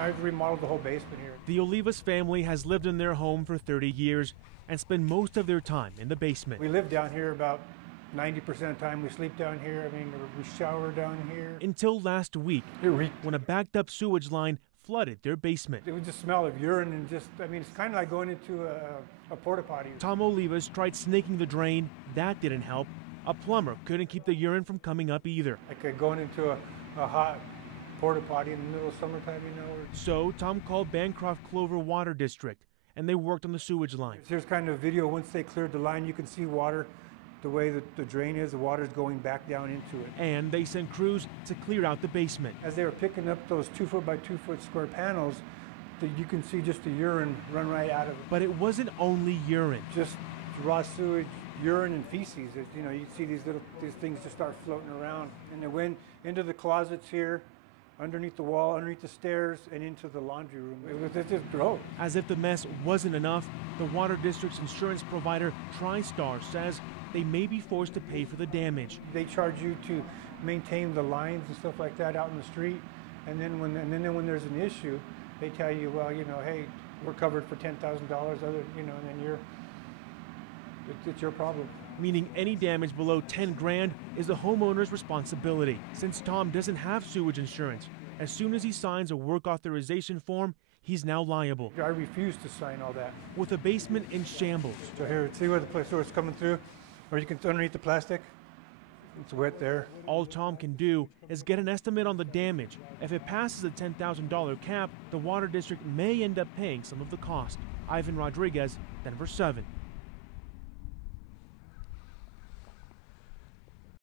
I've remodeled the whole basement here. The Olivas family has lived in their home for 30 years and spend most of their time in the basement. We live down here about 90% of the time. We sleep down here. I mean, we shower down here. Until last week, when a backed up sewage line flooded their basement. It would just smell of urine and just, I mean, it's kind of like going into a PortaPotty. Tom Olivas tried snaking the drain. That didn't help. A plumber couldn't keep the urine from coming up either. Like going into a hot PortaPotty in the middle of summertime, you know. So Tom called Bancroft Clover Water District, and they worked on the sewage line. Here's kind of a video. Once they cleared the line, you can see water, the way that the drain is, the water's going back down into it. And they sent crews to clear out the basement. As they were picking up those 2 foot by 2 foot square panels, you can see just the urine run right out of it. But it wasn't only urine. Just raw sewage, urine and feces. You know, you see these things just start floating around. And they went into the closets here, underneath the wall, underneath the stairs, and into the laundry room. It just gross. As if the mess wasn't enough, the water district's insurance provider, TriStar, says they may be forced to pay for the damage. They charge you to maintain the lines and stuff like that out in the street, and then when there's an issue, they tell you, well, you know, hey, we're covered for $10,000, other, you know, and then it's your problem. Meaning any damage below 10 grand is the homeowner's responsibility. Since Tom doesn't have sewage insurance, as soon as he signs a work authorization form, he's now liable. I refuse to sign all that. With a basement in shambles. So here, see where the sewer's coming through? Or you can, underneath the plastic, it's wet there. All Tom can do is get an estimate on the damage. If it passes the $10,000 cap, the water district may end up paying some of the cost. Ivan Rodriguez, Denver 7.